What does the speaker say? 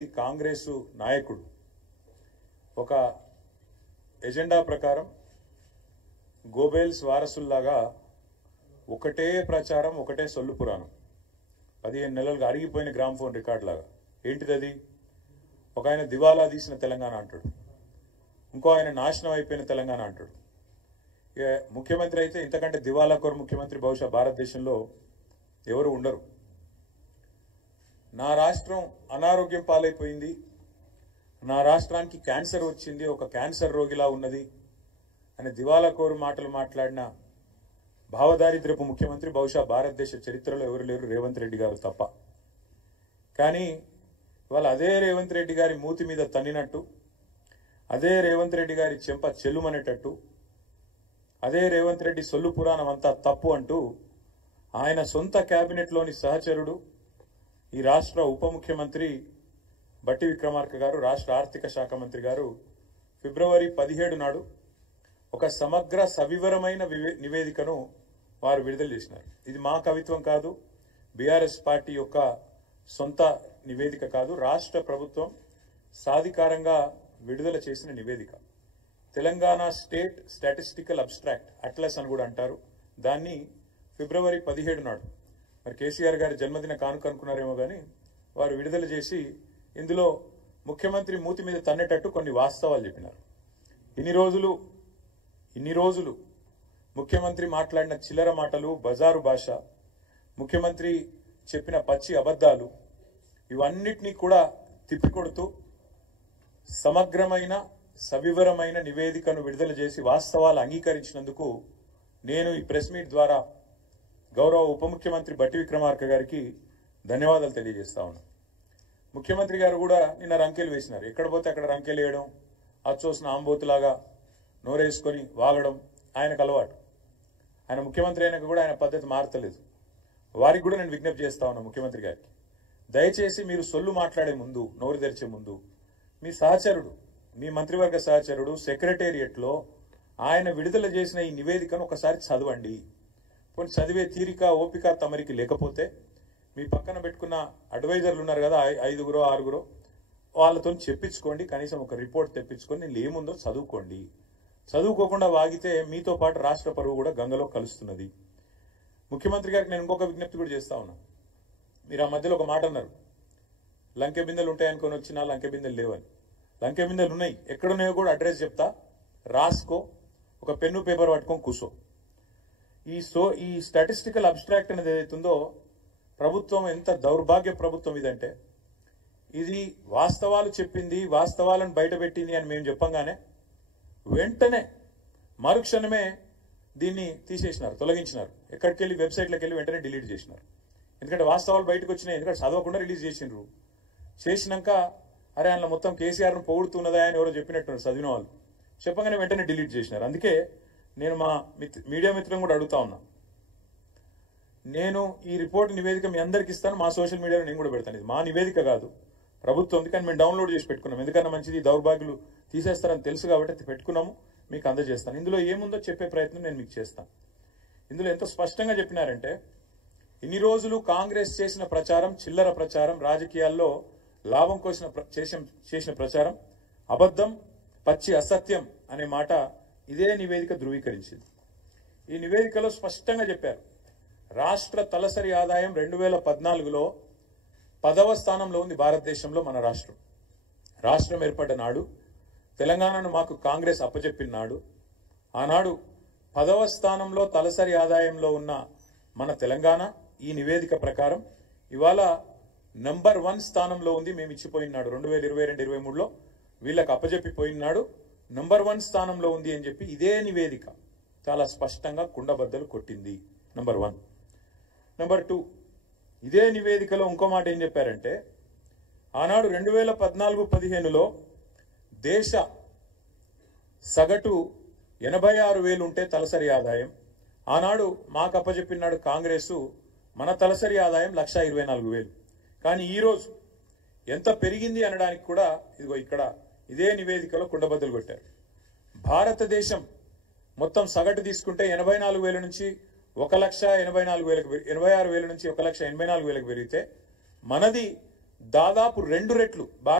కాంగ్రెస్ నాయకుడు ఒక ఎజెండా ప్రకారం గోబెల్స్ వారసుల్లాగా ఒకటే ప్రచారం ఒకటే సొల్లు పురాణం 15 నెలలుగా అరిగిపోయిన గ్రామ్ఫోన్ రికార్డ్ లాగా ఏంటిది ఒక ఆయన దివాలా తీసిన తెలంగాణ అంటాడు ఇంకో ఆయన నాశనం అయిపోయిన తెలంగాణ అంటాడు ముఖ్యమంత్రి అయితే ఇంతకంటే దివాలా కోర్ ముఖ్యమంత్రి బహుశా భారతదేశంలో ఎవరు ఉండరు నా రాష్ట్రం అనారోగ్యం పాలైపోయింది నా రాష్ట్రానికి క్యాన్సర్ వచ్చింది ఒక క్యాన్సర్ రోగిలా ఉన్నది అనే దివాలా కోరు మాటలు మాట్లాడిన భావదారిద్ర్యపు ముఖ్యమంత్రి బహుశా భారతదేశ చరిత్రలో ఎవరు లేరు రేవంత్ రెడ్డి గారు తప్ప కానీ ఇవాళ అదే రేవంత్ రెడ్డి గారి మూతి మీద తన్నినట్టు అదే రేవంత్ రెడ్డి గారి చెంప చెల్లుమనేటట్టు అదే రేవంత్ రెడ్డి సొల్లు పురాణం అంతా తప్పు అంటూ ఆయన సొంత కేబినెట్లోని సహచరుడు ఈ రాష్ట్ర ఉప ముఖ్యమంత్రి బట్టి విక్రమార్క గారు రాష్ట్ర ఆర్థిక శాఖ మంత్రి గారు ఫిబ్రవరి 17 నాడు ఒక సమగ్ర సవివరమైన నివేదికను వారు విడుదల చేసినారు ఇది మా కవిత్వం కాదు బీఆర్ఎస్ పార్టీ యొక్క సొంత నివేదిక కాదు రాష్ట్ర ప్రభుత్వం సాధికారంగా విడుదల చేసిన నివేదిక Telangana state statistical abstract atlas అని కూడా అంటారు దాన్ని ఫిబ్రవరి 17 నాడు మరి కేసీఆర్ గారి జన్మదిన కానుక అనుకున్నారేమో కానీ వారు విడుదల చేసి ఇందులో ముఖ్యమంత్రి మూతి మీద తన్నేటట్టు కొన్ని వాస్తవాలు చెప్పినారు ఇన్ని రోజులు ముఖ్యమంత్రి మాట్లాడిన చిల్లర మాటలు బజారు భాష ముఖ్యమంత్రి చెప్పిన పచ్చి అబద్ధాలు ఇవన్నిటినీ కూడా తిప్పికొడుతూ సమగ్రమైన సవివరమైన నివేదికను విడుదల చేసి వాస్తవాలు అంగీకరించినందుకు నేను ఈ ప్రెస్ మీట్ ద్వారా గౌరవ ఉప ముఖ్యమంత్రి బట్టి విక్రమార్క గారికి ధన్యవాదాలు తెలియజేస్తా ఉన్నాను ముఖ్యమంత్రి గారు కూడా నిన్న రంకెలు వేసినారు ఎక్కడ పోతే అక్కడ రంకెలు వేయడం అచ్చోసిన ఆంబోతులాగా నోరేసుకొని వాగడం ఆయనకు అలవాటు ఆయన ముఖ్యమంత్రి అయినాక కూడా ఆయన పద్ధతి మారతలేదు వారికి కూడా నేను విజ్ఞప్తి చేస్తా ఉన్నా ముఖ్యమంత్రి గారికి దయచేసి మీరు సొల్లు మాట్లాడే ముందు నోరు తెరిచే ముందు మీ సహచరుడు మీ మంత్రివర్గ సహచరుడు సెక్రటేరియట్లో ఆయన విడుదల చేసిన ఈ నివేదికను ఒకసారి చదవండి కొన్ని చదివే తీరిక ఓపిక తమరికి లేకపోతే మీ పక్కన పెట్టుకున్న అడ్వైజర్లు ఉన్నారు కదా 5గురో 6గురో వాళ్ళతో చెప్పించుకోండి కనీసం ఒక రిపోర్ట్ తెప్పించుకొని నేను ఏముందో చదువుకోండి చదువుకోకుండా వాగితే మీతో పాటు రాష్ట్ర పరువు కూడా గంగలో కలుస్తున్నది ముఖ్యమంత్రి గారికి నేను ఇంకొక విజ్ఞప్తి కూడా చేస్తా ఉన్నా మీరు ఆ మధ్యలో ఒక మాట అన్నారు లంకె బిందెలు ఉంటాయనుకొని వచ్చినా లంకె బిందెలు లేవని లంకె బిందెలు ఉన్నాయి ఎక్కడున్నాయో కూడా అడ్రస్ చెప్తా రాసుకో ఒక పెన్ను పేపర్ పట్టుకొని కూర్చో ఈ స్టాటిస్టికల్ అబ్స్ట్రాక్ట్ అనేది ఏదైతుందో ప్రభుత్వం ఎంత దౌర్భాగ్య ప్రభుత్వం ఇదంటే ఇది వాస్తవాలు చెప్పింది వాస్తవాలను బయటపెట్టింది అని మేము చెప్పంగానే వెంటనే మరుక్షణమే దీన్ని తీసేసినారు తొలగించినారు ఎక్కడికి వెళ్ళి వెబ్సైట్లోకి వెళ్ళి వెంటనే డిలీట్ చేసినారు ఎందుకంటే వాస్తవాలు బయటకు వచ్చినాయి ఎందుకంటే చదవకుండా రిలీజ్ చేసినారు చేసినాక అరే అందులో మొత్తం కేసీఆర్ను పొగుడుతున్నదా అని ఎవరో చెప్పినట్టున్నారు చదివిన వాళ్ళు చెప్పగానే వెంటనే డిలీట్ చేసినారు అందుకే నేను మా మీడియా మిత్రులను కూడా అడుగుతా ఉన్నా నేను ఈ రిపోర్ట్ నివేదిక మీ అందరికి ఇస్తాను మా సోషల్ మీడియాలో నేను కూడా పెడతాను ఇది మా నివేదిక కాదు ప్రభుత్వం కానీ మేము డౌన్లోడ్ చేసి పెట్టుకున్నాం ఎందుకన్నా మంచిది దౌర్భాగ్యులు తీసేస్తారని తెలుసు కాబట్టి పెట్టుకున్నాము మీకు అందజేస్తాను ఇందులో ఏముందో చెప్పే ప్రయత్నం నేను మీకు చేస్తాను ఇందులో ఎంతో స్పష్టంగా చెప్పినారంటే ఇన్ని రోజులు కాంగ్రెస్ చేసిన ప్రచారం చిల్లర ప్రచారం రాజకీయాల్లో లాభం కోసం చేసిన ప్రచారం అబద్ధం పచ్చి అసత్యం అనే మాట ఇదే నివేదిక ధృవీకరించింది ఈ నివేదికలో స్పష్టంగా చెప్పారు రాష్ట్ర తలసరి ఆదాయం 2014లో 10వ స్థానంలో ఉంది భారతదేశంలో మన రాష్ట్రం ఏర్పడ్డ నాడు తెలంగాణను మాకు కాంగ్రెస్ అప్పచెప్పిన నాడు ఆనాడు 10వ స్థానంలో తలసరి ఆదాయంలో ఉన్న మన తెలంగాణ ఈ నివేదిక ప్రకారం ఇవాళ నంబర్ 1 స్థానంలో ఉంది మేము ఇచ్చిపోయినాడు 2022-23లో వీళ్ళకి అప్పచెప్పిపోయినాడు నంబర్ 1 స్థానంలో ఉంది అని చెప్పి ఇదే నివేదిక చాలా స్పష్టంగా కుండబద్దలు కొట్టింది నంబర్ 1 నంబర్ 2 ఇదే నివేదికలో ఇంకో మాట ఏం చెప్పారంటే ఆనాడు 2014-15లో దేశ సగటు 86,000 ఉంటే తలసరి ఆదాయం ఆనాడు మాకు అప్పచెప్పినాడు కాంగ్రెస్ మన తలసరి ఆదాయం 1,24,000 కానీ ఈరోజు ఎంత పెరిగింది అనడానికి కూడా ఇదిగో ఇక్కడ ఇదే నివేదికలో కుండబద్దలు కొట్టారు భారతదేశం మొత్తం సగటు తీసుకుంటే 84,000 నుంచి 1,86,000 నుంచి 1,84,000 పెరిగితే మనది దాదాపు 2 రెట్లు